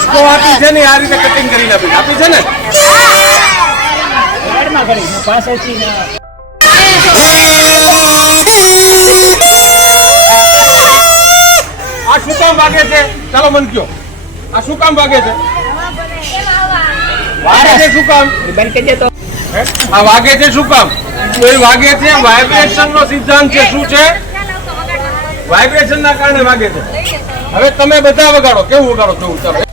સ્કો આપી છે ને આ રીતે કટિંગ કરીને આપી છે ને આ શું કામ વાગે છે? ચાલો મન કયો આ શું કામ વાગે છે? વાગે છે શું કામ? આ વાગે છે શું કામ? તો એ વાગે છે વાઇબ્રેશન નો સિદ્ધાંત છે. શું છે? વાઇબ્રેશન ના કારણે વાગે છે. હવે તમે બધા વગાડો. કેવું વગાડો? કેવું? ચાલો